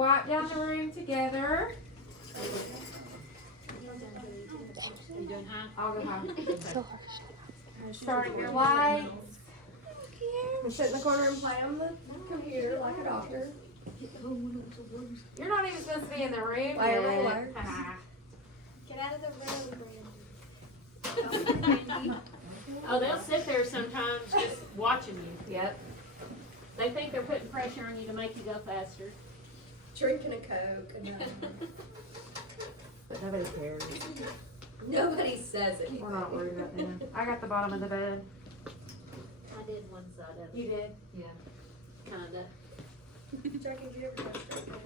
wipe down the room together. You doing high? I'll go home. So Turn your lights. And sit in the corner and play on the computer like a doctor. You're not even supposed to be in the room. Liar, yet. liar. Get out of the room, Brandy. Oh, they'll sit there sometimes just watching you. Yep. They think they're putting pressure on you to make you go faster. Drinking a Coke. And But nobody cares. nobody says it. We're not worried about them. I got the bottom of the bed. I did one side of it. You did? Yeah. Kinda. Jackie, have you ever touched straight hair?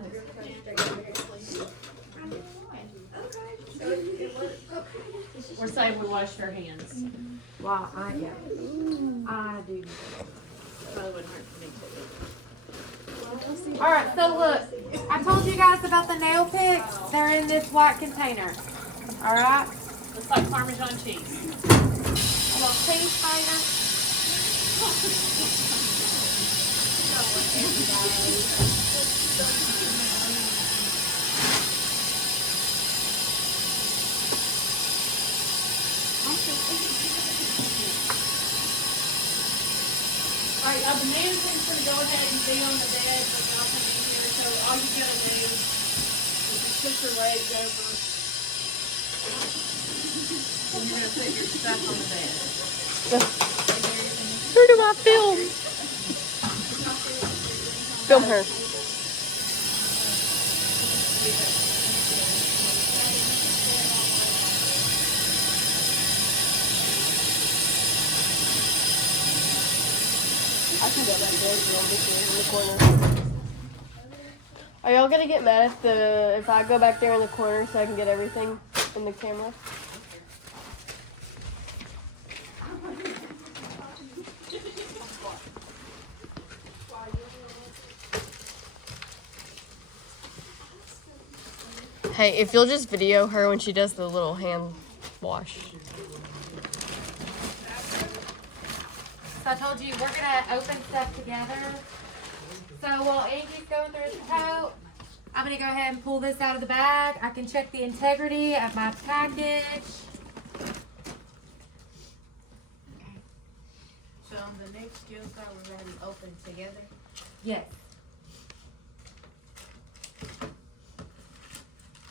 Have you ever touched straight hair? Okay. So it works. Okay. We're saying we washed our hands. Wow, I do. Probably wouldn't hurt for me to. Alright, so look. I told you guys about the nail picks. They're in this white container. Alright? Looks like Parmesan cheese. A little cheese finger. Alright, the mannequin's gonna go ahead and be on the bed, but y'all come in here, so all you gotta do is just put your legs over. And you're gonna put your stuff on the bed. where do I film? Film her. I can go back there if you want me to in the corner. Are y'all gonna get mad if I go back there in the corner so I can get everything in the camera? Hey, if you'll just video her when she does the little hand wash. So I told you we're gonna open stuff together. So while Angie's going through his coat, I'm gonna go ahead and pull this out of the bag. I can check the integrity of my package. So on the next skill card, we're gonna be open together. Yes.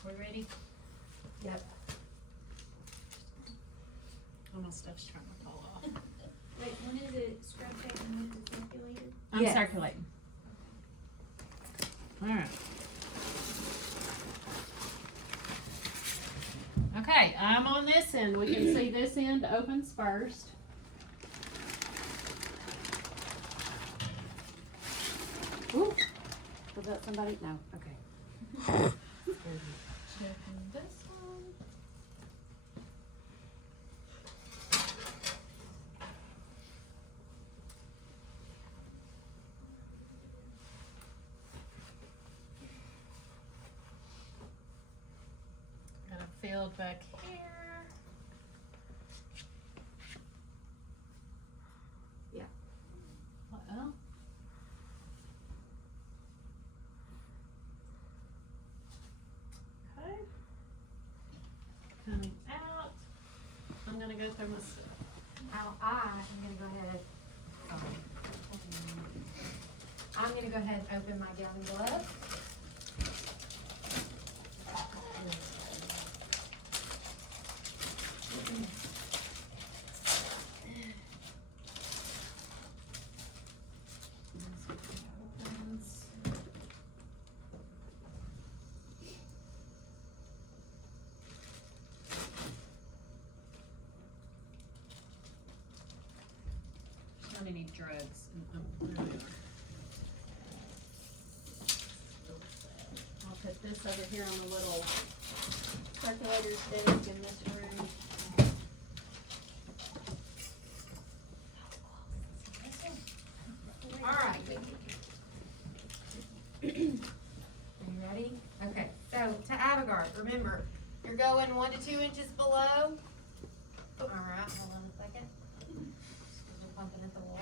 We ready? Yep. All my stuff's trying to fall off. Wait, when is it scrub tape and when is it circulated? I'm Yes. circulating. Alright. Okay, I'm on this end. We can see this end opens first. Ooh. Was that somebody? No. Okay. This one. Got a field back here. Yeah. Well. Okay. Coming out. I'm gonna go through my stuff. Now I am gonna go ahead. I'm gonna go ahead and open my gown and gloves. I need drugs. I'll put this over here on the little circulator's desk in this room. All right. Are you ready? Okay. So to Avogard, remember, you're going 1 to 2 inches below. All right. Hold on a second. We're pumping at the wall.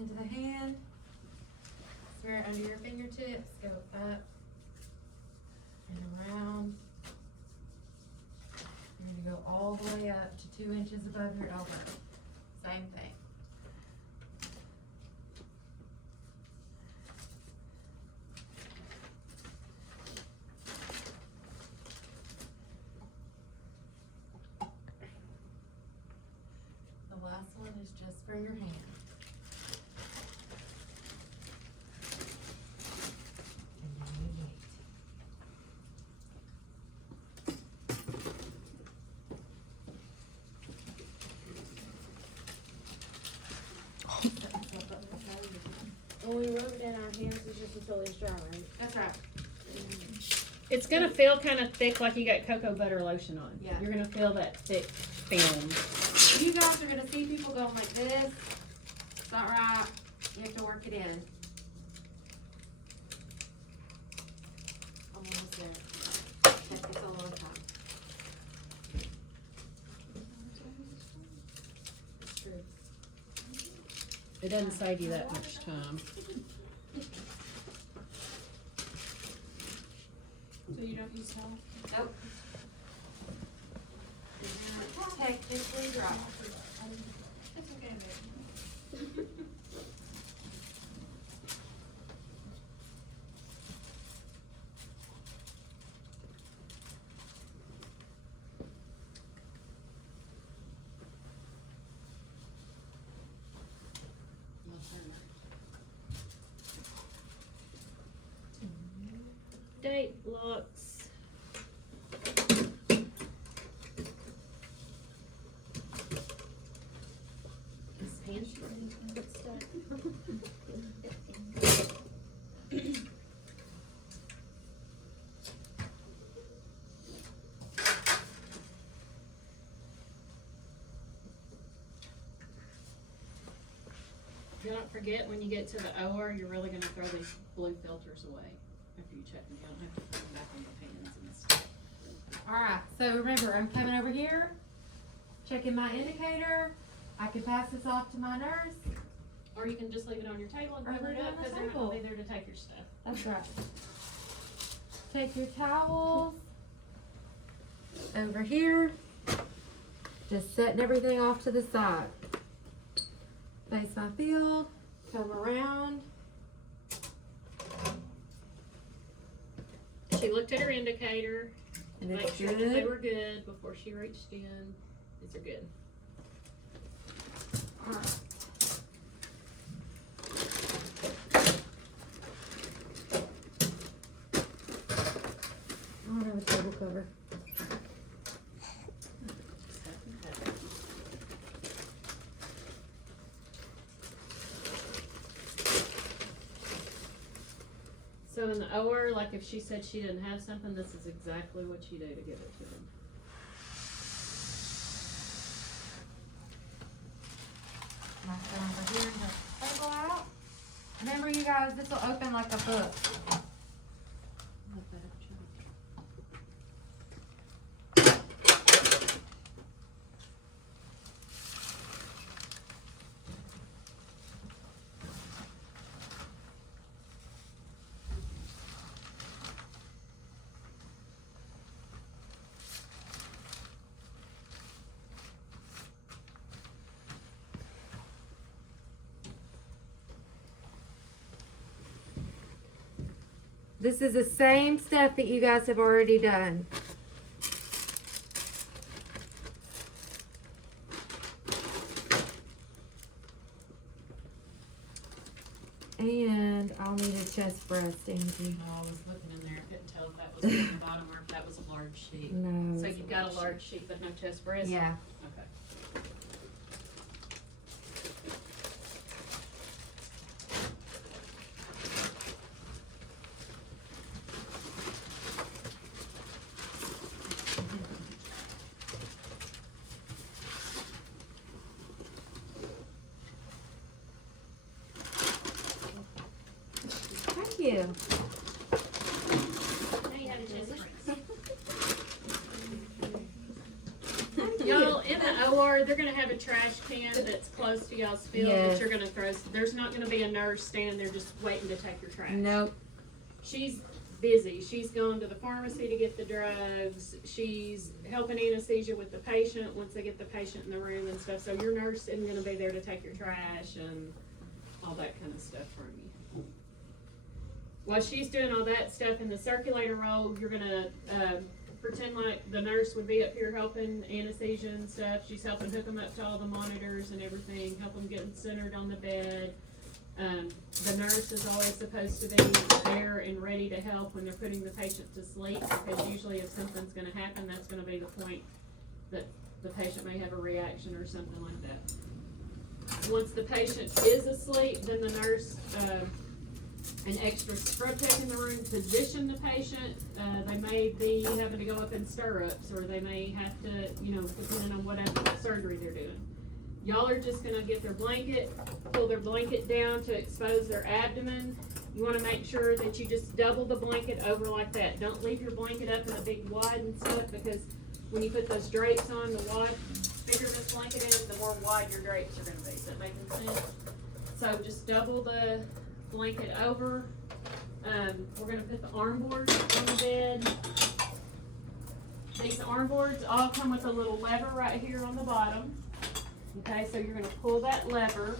into the hand. Smear it under your fingertips. Go up and around. You're gonna go all the way up to 2 inches above your elbow. Same thing. The last one is just for your hand. And then you wait. When we rub it in our hands, it's just until it's dry, right? That's right. It's gonna feel kind of thick, like you got cocoa butter lotion on. Yeah. You're gonna feel that thick film. You guys are gonna see people going like this. It's not right. You have to work it in. Almost there. Check this all the time. It's true. It doesn't save you that much time. So you don't use towel? Nope. Technically dry. That's okay, baby. Date locks. This pantry. Do not forget, when you get to the OR, you're really gonna throw these blue filters away after you check them. You don't have to put them back on the pans and stuff. Alright, so remember, I'm coming over here, checking my indicator. I can pass this off to my nurse. Or you can just leave it on your table and Or cover leave it it up, on the because they're not table. gonna be there to take your stuff. That's right. Take your towels over here. Just setting everything off to the side. Face my field, come around. She looked at her indicator, And make it's sure that they good. were good before she reached in. These are good. Alright. I don't have a table cover. So in the OR, like if she said she didn't have something, this is exactly what you do to give it to them. My phone over here, the table out. Remember you guys, this will open like a book. This is the same stuff that you guys have already done. And I'll need a chest breast, Angie. Oh, I was looking in there, I couldn't tell if that was on the bottom or if that was a large sheet. No. So you've got a large sheet but no chest breast? Yeah. Okay. Thank you. Now you have a chest breast. Thank Y'all, in the OR, they're gonna have a trash can that's close to y'all's field Yes. that you're gonna throw. There's not gonna be a nurse standing there just waiting to take your trash. Nope. She's busy. She's going to the pharmacy to get the drugs. She's helping anesthesia with the patient once they get the patient in the room and stuff. So your nurse isn't gonna be there to take your trash and all that kind of stuff from you. While she's doing all that stuff in the circulator role, you're gonna pretend like the nurse would be up here helping anesthesia and stuff. She's helping hook them up to all the monitors and everything, help them get centered on the bed. The nurse is always supposed to be there and ready to help when they're putting the patient to sleep, because usually if something's gonna happen, that's gonna be the point that the patient may have a reaction or something like that. Once the patient is asleep, then the nurse, an extra scrub tech in the room, position the patient. They may be having to go up in stirrups, or they may have to, depending on whatever surgery they're doing. Y'all are just gonna get their blanket, pull their blanket down to expose their abdomen. You wanna make sure that you just double the blanket over like that. Don't leave your blanket up in a big wad and stuff, because when you put those drapes on, the bigger this blanket is, the more wide your drapes are gonna be. Is that making sense? So just double the blanket over. We're gonna put the arm boards on the bed. These arm boards all come with a little lever right here on the bottom. Okay, so you're gonna pull that lever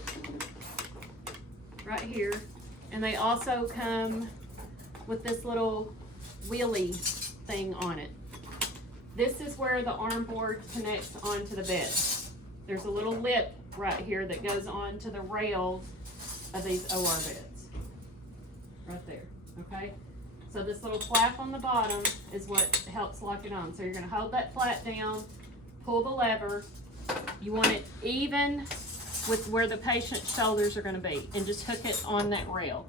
right here, and they also come with this little wheelie thing on it. This is where the arm board connects onto the bed. There's a little lip right here that goes onto the rail of these OR beds. Right there, okay? So this little flap on the bottom is what helps lock it on. So you're gonna hold that flap down, pull the lever. You want it even with where the patient's shoulders are gonna be, and just hook it on that rail,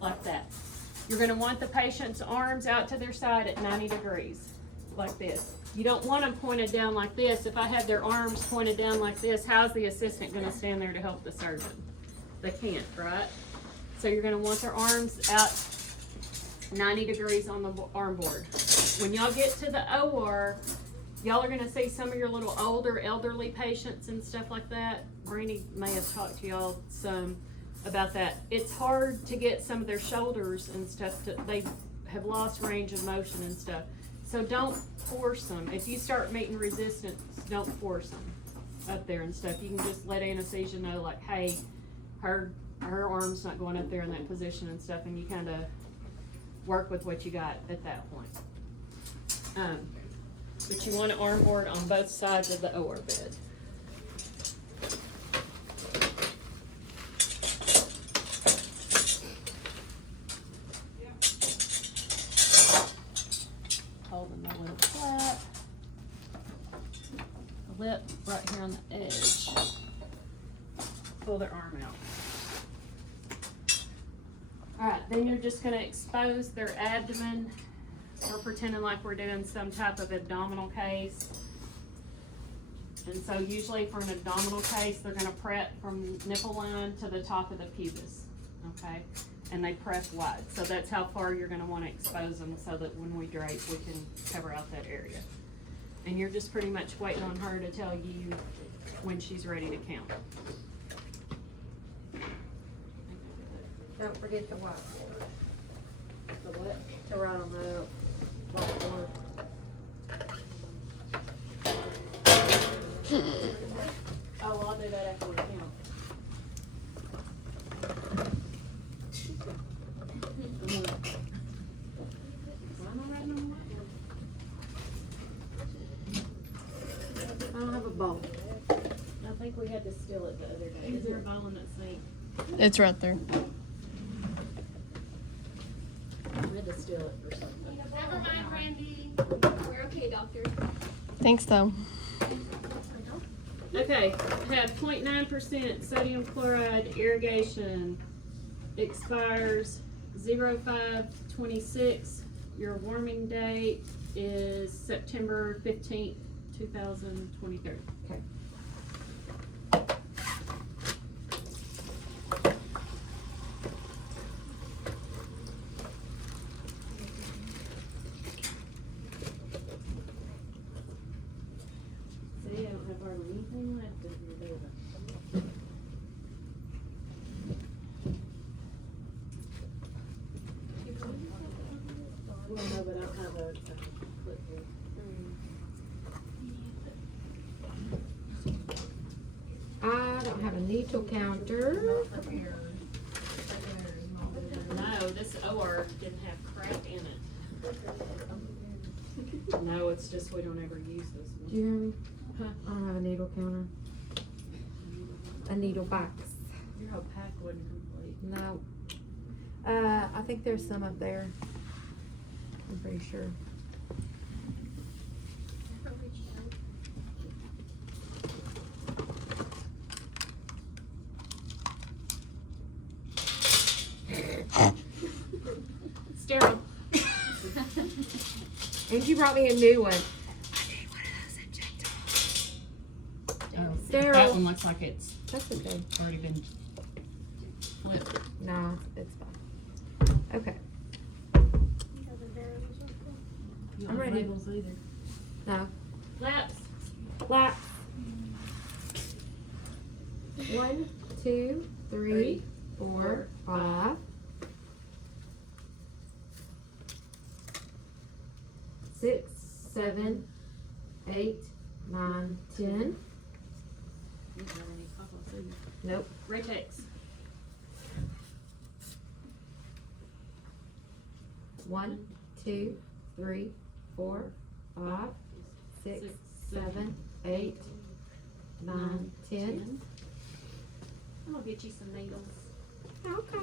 like that. You're gonna want the patient's arms out to their side at 90 degrees, like this. You don't want them pointed down like this. If I have their arms pointed down like this, how's the assistant gonna stand there to help the surgeon? They can't, right? So you're gonna want their arms out 90 degrees on the arm board. When y'all get to the OR, y'all are gonna see some of your little older elderly patients and stuff like that. Brandy may have talked to y'all some about that. It's hard to get some of their shoulders and stuff they have lost range of motion and stuff. So don't force them. If you start meeting resistance, don't force them up there and stuff. You can just let anesthesia know, like, hey, her arm's not going up there in that position and stuff, and you kind of work with what you got at that point. But you want an arm board on both sides of the OR bed. Holding the little flap. The lip right here on the edge. Pull their arm out. Alright, then you're just gonna expose their abdomen. We're pretending like we're doing some type of abdominal case. And so usually for an abdominal case, they're gonna prep from nipple line to the top of the pubis, okay? And they prep wide. So that's how far you're gonna wanna expose them, so that when we drape, we can cover out that area. And you're just pretty much waiting on her to tell you when she's ready to count. Don't forget the whiteboard. The what? To write on the whiteboard. Oh, well, I'll do that after we count. Why am I writing on the whiteboard? I don't have a bowl. I think we had to steal it the other day. Is there a bowl in that sink? It's right there. We had to steal it for something. Never mind, Randy. We're okay, doctor. Thanks, though. Okay, I have 0.9% sodium chloride irrigation. Expires 05/26. Your warming date is September 15th, 2023. Okay. See, have hardly anything left in here, do I? Well, no, but I'll have a clip here. I don't have a needle counter. No, this OR didn't have crap in it. No, it's just we don't ever use this Do one. you hear me? Huh? I don't have a needle counter. A needle box. Your whole pack wasn't complete. No. I think there's some up there. I'm pretty sure. Sterile. And she brought me a new one. Sterile. That one looks like it's That's okay. already been flipped. No, it's fine. Okay. You I'm don't have ready. labels either. No. Laps. Lap. 1, 2, 3, 4, 5. 6, 7, 8, 9, 10. You don't have any pop-ups either. Nope. Ratex. 1, 2, 3, 4, 5, 6, 7, 8, 9, 10. I'm gonna get you some needles. Okay.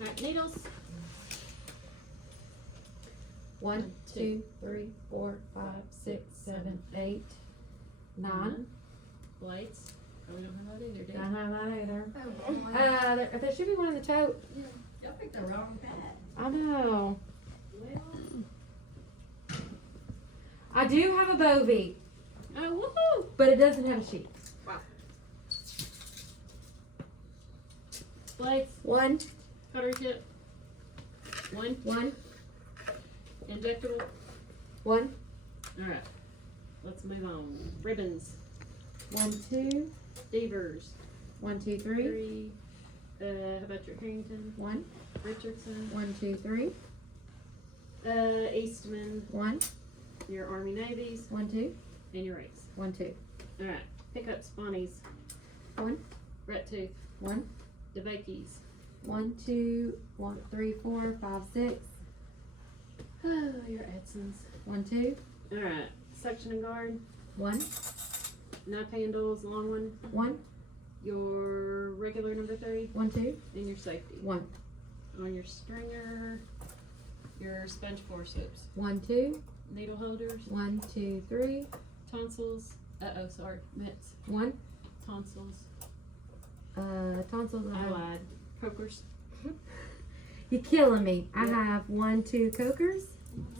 Alright, needles. 1, 2, 3, 4, 5, 6, 7, 8, 9. Blades. Oh, we don't have that either, do Don't have that either. Oh, There should be one in the tote. y'all picked the wrong pack. I know. Well. I do have a Bovie, Oh, woohoo! but it doesn't have a sheet. Blades. 1, Cutter tip. 1. 1, Injectable. 1, Alright. Let's move on. Ribbons. 1, 2, Devers. 1, 2, 3, 3. How about your Harrington? 1, Richardson. 1, 2, 3, Eastman. 1, Your Army Navies. 1, 2, And your Race. 1, 2, Alright. Pick up Spawnies. 1, Rat Tooth. 1, DeVakis. 1, 2, 1, 3, 4, 5, 6, Oh, your Edsons. 1, 2, Alright. Suction and guard. 1, Knife handles. Long one. 1, Your regular number 3. 1, 2, And your safety. 1, On your stringer. Your sponge forceps. 1, 2, Needle holders. 1, 2, 3, Tonsils. Sorry. Mitts. 1, Tonsils. tonsils. I lied. Cokers. You're killing me. I Yep. have 1, 2 cokers.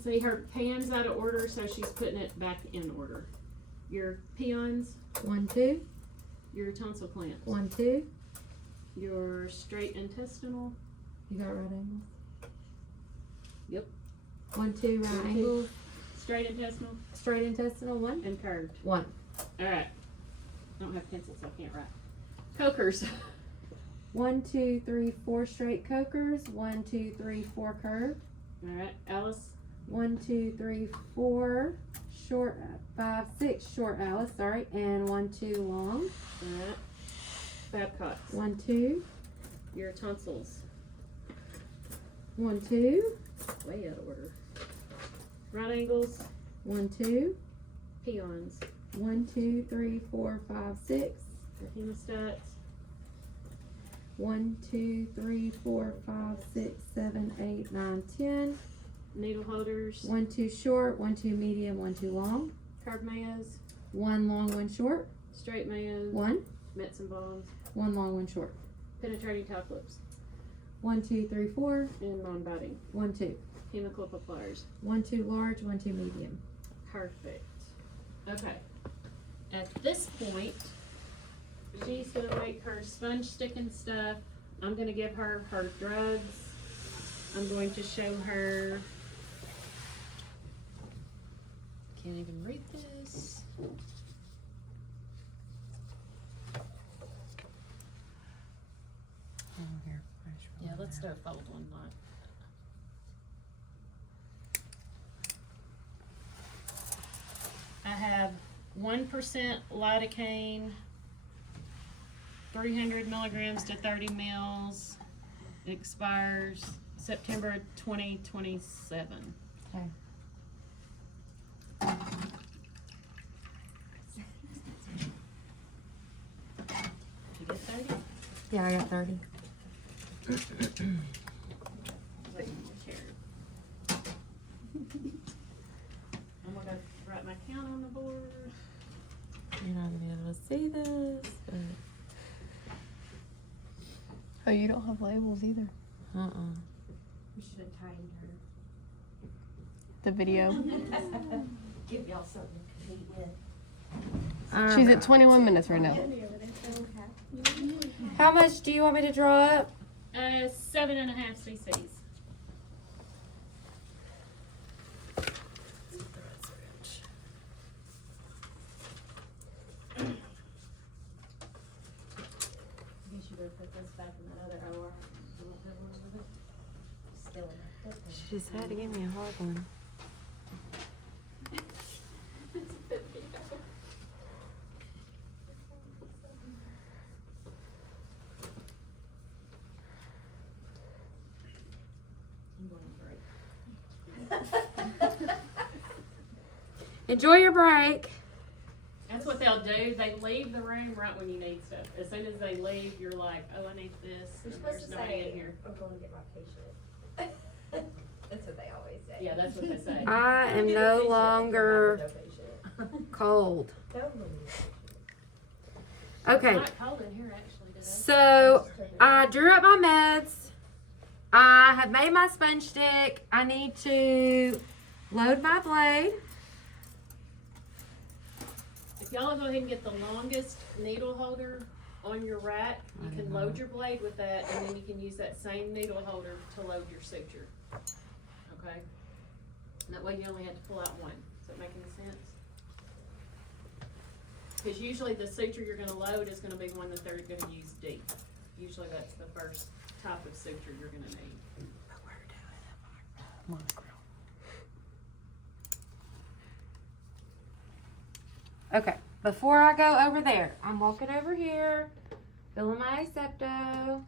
See, her pan's out of order, so she's putting it back in order. Your peons. 1, 2, Your tonsil clamps. 1, 2. Your straight intestinal. You got right angles? Yep. 1, 2, right 1, 2. angles. Straight intestinal. Straight intestinal, 1, And curved. 1. Alright. I don't have pencils, so I can't write. Cokers. 1, 2, 3, 4 straight cokers. 1, 2, 3, 4 curved. Alright. Alice. 1, 2, 3, 4 short, 5, 6 short Alice, sorry, and 1, 2 long. Alright. Babcock's. 1, 2, Your tonsils. 1, 2, Way out of order. Right angles. 1, 2, Peons. 1, 2, 3, 4, 5, 6. Your hemostats. 1, 2, 3, 4, 5, 6, 7, 8, 9, 10. Needle holders. 1, 2 short, 1, 2 medium, 1, 2 long. Curved mayos. 1 long, 1 short. Straight mayos. 1, Mitts and bombs. 1 long, 1 short. Penetrating top clips. 1, 2, 3, 4. And non-biting. 1, 2. Hemoclip appliers. 1, 2 large, 1, 2 medium. Perfect. Okay. at this point, she's gonna make her sponge sticking stuff. I'm gonna give her her drugs. I'm going to show her. Can't even read this. Yeah, let's do a fold one, not. I have 1% lidocaine, 300 milligrams to 30 mils. It expires September 2027. Okay. Did you get 30? Yeah, I got 30. I'm gonna write my count on the board. You're not gonna be able to see this, but Oh, you don't have labels either. We should have tightened her. The video. Give y'all something to compete with. She's at 21 minutes right now. How much do you want me to draw up? 7.5 cc's. You should have put this back in that other OR. You won't have one with it. Still in that. She just had to give me a hard one. Enjoy your break. That's what they'll do. They leave the room right when you need stuff. As soon as they leave, you're like, oh, I need this. You're And supposed there's to nobody in say, here. I'm going to get my patient. That's what they always say. Yeah, that's what they say. I am no longer cold. Okay. It's not cold in here actually today. So I drew up my meds. I have made my sponge stick. I need to load my blade. If y'all go ahead and get the longest needle holder on your rack, you can load your blade with that, and then you can use that same needle holder to load your suture. Okay? And that way you only have to pull out one. Does that make any sense? Because usually the suture you're gonna load is gonna be one that they're gonna use deep. Usually that's the first type of suture you're gonna need. Okay, before I go over there, I'm walking over here, filling my Accepto.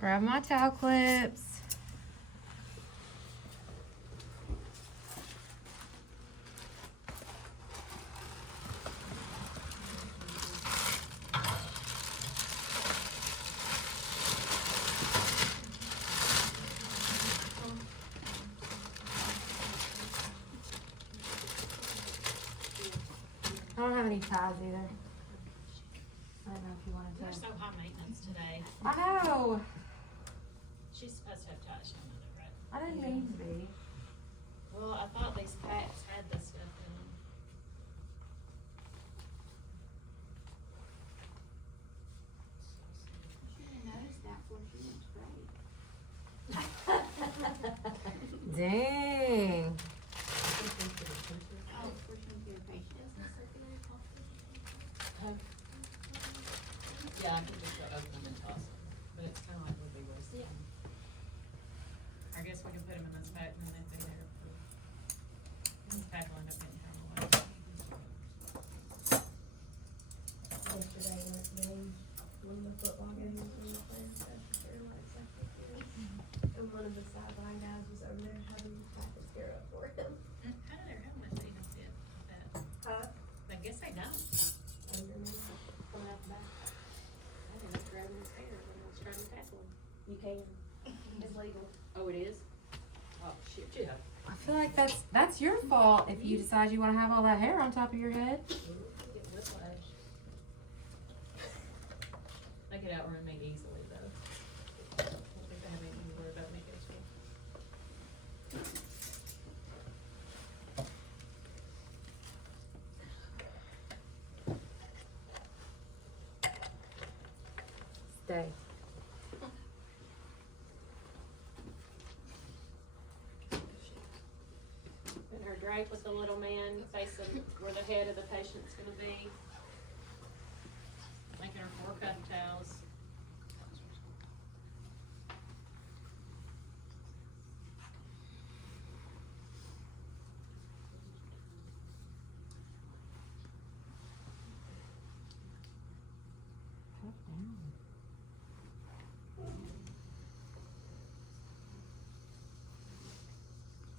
Grab my towel clips. I don't have any ties either. I don't know if you wanted You're to. so high maintenance today. I know. She's supposed to have ties on it, right? I didn't mean to be. Well, I thought these packs had this stuff in them. Dang. Yeah, I can just go open them and toss them, but it's kinda like would be wasted. I guess we can put them in this pack and then they'd be there for, this pack will end up getting thrown away. Yesterday, like, when the football game was on the plane, and one of the sideline guys was over there having to pack his hair up for him. How do their helmets even fit that? Huh? I guess they don't. Underneath, coming out the back. I didn't have grabbing his hair when I was trying to tackle him. You can. It's legal. Oh, it is? Oh, shit, yeah. I feel like that's your fault if you decide you want to have all that hair on top of your head. Get whiplash. out or made easily though. I don't think they have anything to worry about making it school. Stay. And her drape with the little man facing where the head of the patient's gonna be. Making her 4 cotton towels.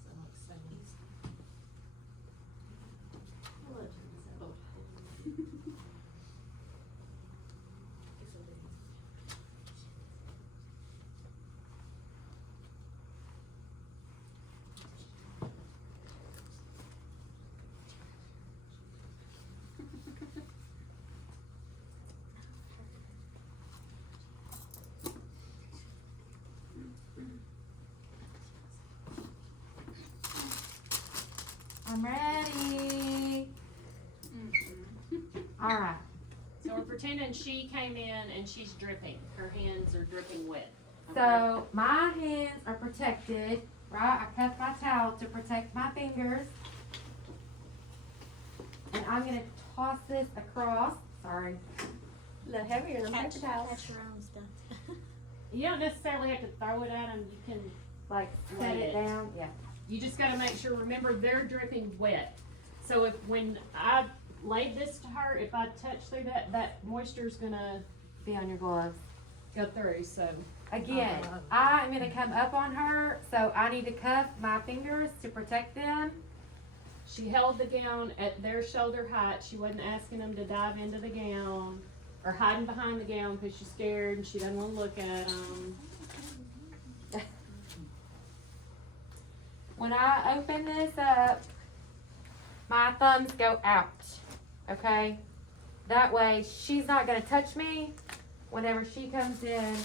So like seconds. I'm ready. All right. So we're pretending she came in and she's dripping. Her hands are dripping wet. Okay? So my hands are protected, right? I cuff my towel to protect my fingers. And I'm gonna toss this across. Sorry. A little heavier than paper towels. Catch your own stuff. You don't necessarily have to throw it at them. You can, Like set Lay it it. down. Yeah. you just gotta make sure, remember, they're dripping wet. So if, when I laid this to her, if I touch through that, that moisture's gonna Be on your gloves. go through, so. Again, I'm gonna come up on her, so I need to cuff my fingers to protect them. She held the gown at their shoulder height. She wasn't asking them to dive into the gown or hiding behind the gown because she's scared and she doesn't want to look at them. When I open this up, my thumbs go out, okay? That way, she's not gonna touch me whenever she comes in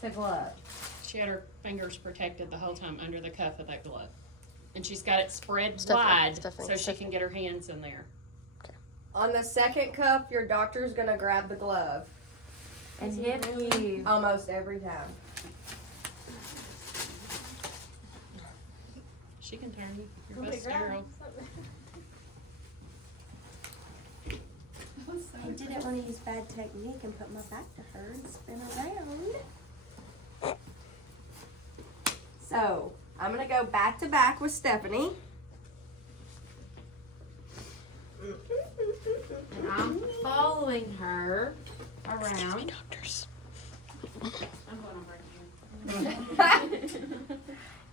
to glove. She had her fingers protected the whole time under the cuff of that glove. And she's got it spread Stephanie, wide Stephanie, so she Stephanie. can get her hands in there. On the second cup, your doctor's gonna grab the glove. And hit you. Almost every time. She can turn you. You're both sterile. I didn't want to use bad technique and put my back to her and spin around. So, I'm gonna go back to back with Stephanie. And I'm following her around. I'm going over here.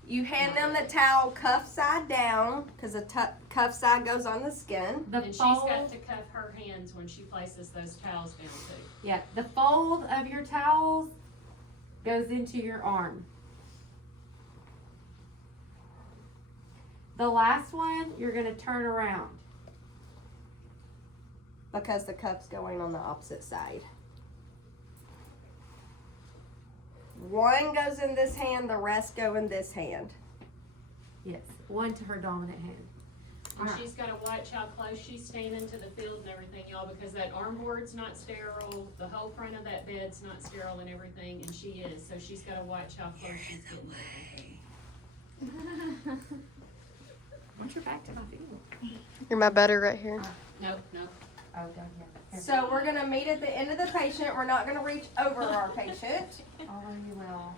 You hand them the towel cuff side down, because the cuff side goes on the skin. The And she's fold, got to cuff her hands when she places those towels down too. yeah, the fold of your towels goes into your arm. The last one, you're gonna turn around. Because the cuff's going on the opposite side. One goes in this hand, the rest go in this hand. Yes, one to her dominant hand. And Alright. she's gotta watch how close she's standing to the field and everything, y'all, because that arm board's not sterile, the whole front of that bed's not sterile and everything, and she is, so she's gotta watch how close she's getting to them. What's your back to my field? You're my better right here. Nope, nope. Oh, down here. So we're gonna meet at the end of the patient. We're not gonna reach over our patient Oh, you will.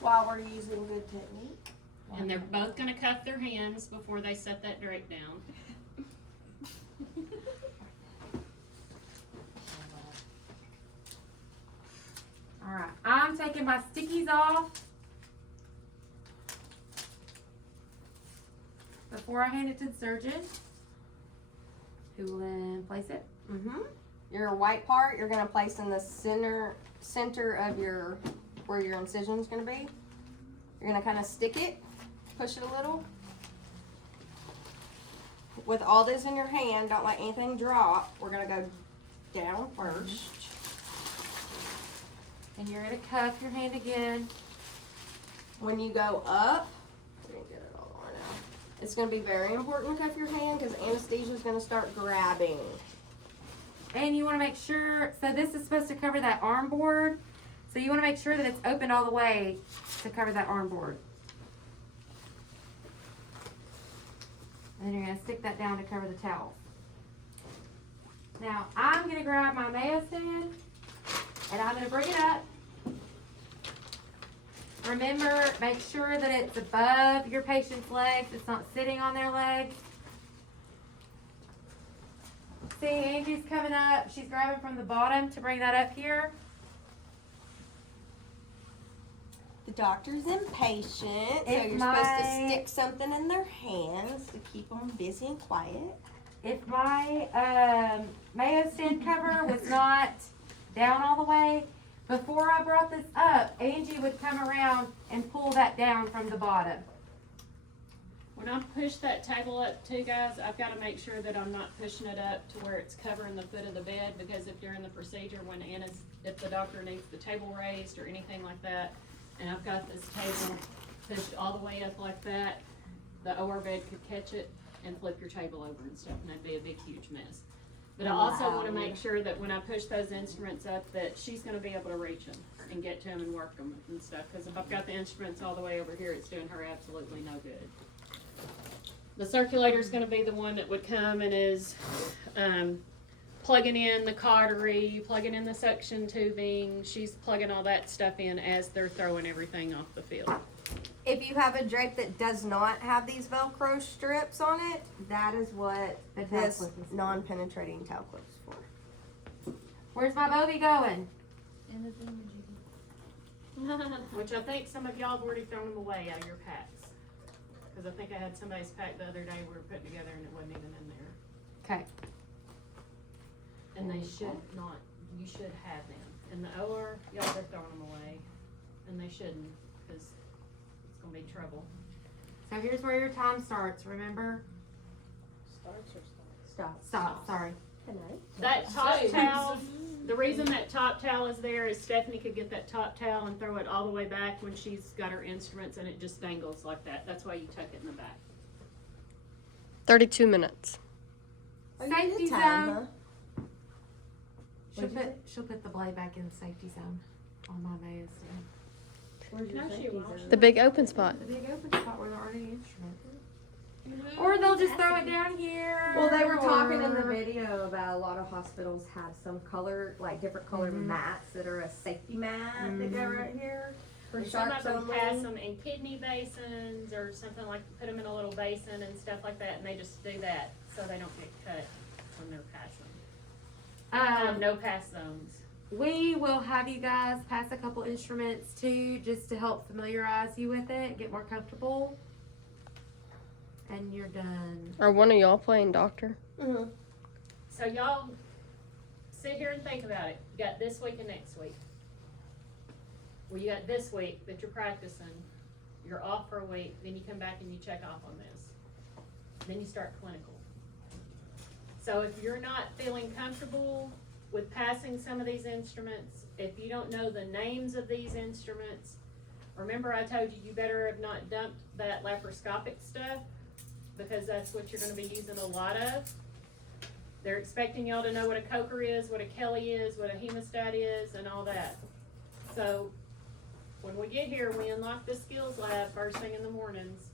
while we're using good technique. And they're both gonna cuff their hands before they set that drape down. Alright, I'm taking my stickies off before I hand it to the surgeon, who will then place it. Mm-hmm. Your white part, you're gonna place in the center of your, where your incision's gonna be. You're gonna kind of stick it, push it a little. With all this in your hand, don't let anything drop. We're gonna go down first. And you're gonna cuff your hand again. When you go up, let me get it all worn out. It's gonna be very important to cuff your hand because anesthesia is gonna start grabbing. And you wanna make sure, so this is supposed to cover that arm board. So you wanna make sure that it's open all the way to cover that arm board. And then you're gonna stick that down to cover the towel. Now, I'm gonna grab my Mayo stand and I'm gonna bring it up. Remember, make sure that it's above your patient's legs. It's not sitting on their legs. See, Angie's coming up. She's grabbing from the bottom to bring that up here. The doctor's impatient, so If you're supposed to my- stick something in their hands to keep them busy and quiet. If my Mayo stand cover was not down all the way, before I brought this up, Angie would come around and pull that down from the bottom. When I push that table up too, guys, I've gotta make sure that I'm not pushing it up to where it's covering the foot of the bed, because if during the procedure, if the doctor needs the table raised or anything like that, and I've got this table pushed all the way up like that, the OR bed could catch it and flip your table over and stuff, and that'd be a big, huge mess. But I also wanna make sure that when I push those instruments up, that she's gonna be able to reach them and get to them and work them and stuff, cause if I've got the instruments all the way over here, it's doing her absolutely no good. The circulator's gonna be the one that would come and is, plugging in the cautery, plugging in the suction tubing, she's plugging all that stuff in as they're throwing everything off the field. If you have a drape that does not have these Velcro strips on it, that is what The towel this clip is for. non-penetrating towel clip is for. Where's my Bobby going? And the thing Which I think some of y'all have already thrown them away out of your packs. Cause I think I had somebody's pack the other day we were putting together and it wasn't even in there. Okay. And they should not, you should have them. In the OR, y'all are throwing them away. And they shouldn't, cause it's gonna be trouble. So here's where your time starts, remember? Stop, sorry. That top towel, the reason that top towel is there is Stephanie could get that top towel and throw it all the way back when she's got her instruments and it just dangles like that. That's why you tuck it in the back. 32 minutes. Safety Time, zone. She'll put the blade back in the safety zone on my Mayo stand. Where's your safety zone? The big open spot. The big open spot where there aren't any instruments. Or they'll just throw it down here. Well, they were talking in the or- video about a lot of hospitals have some color, like different colored mats that are a safety mat that go right here. For Some of sharks them only. pass them in kidney basins or something like, put them in a little basin and stuff like that, and they just do that so they don't get cut when they're passing. No pass zones. We will have you guys pass a couple instruments too, just to help familiarize you with it, get more comfortable. And you're done. Are one of y'all playing doctor? Mm-hmm. So y'all sit here and think about it. You got this week and next week. Well, you got this week that you're practicing. You're off for a week, then you come back and you check off on this. Then you start clinical. So if you're not feeling comfortable with passing some of these instruments, if you don't know the names of these instruments, remember I told you better have not dumped that laparoscopic stuff, because that's what you're gonna be using a lot of. They're expecting y'all to know what a Coker is, what a Kelly is, what a hemostat is, and all that. So, when we get here, we unlock the skills lab first thing in the mornings.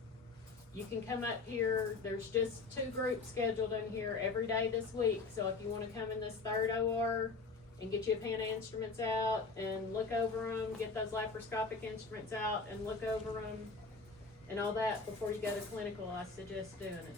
You can come up here, there's just 2 groups scheduled in here every day this week. So if you wanna come in this third OR and get you a pan of instruments out and look over them, get those laparoscopic instruments out and look over them and all that before you go to clinical, I suggest doing it.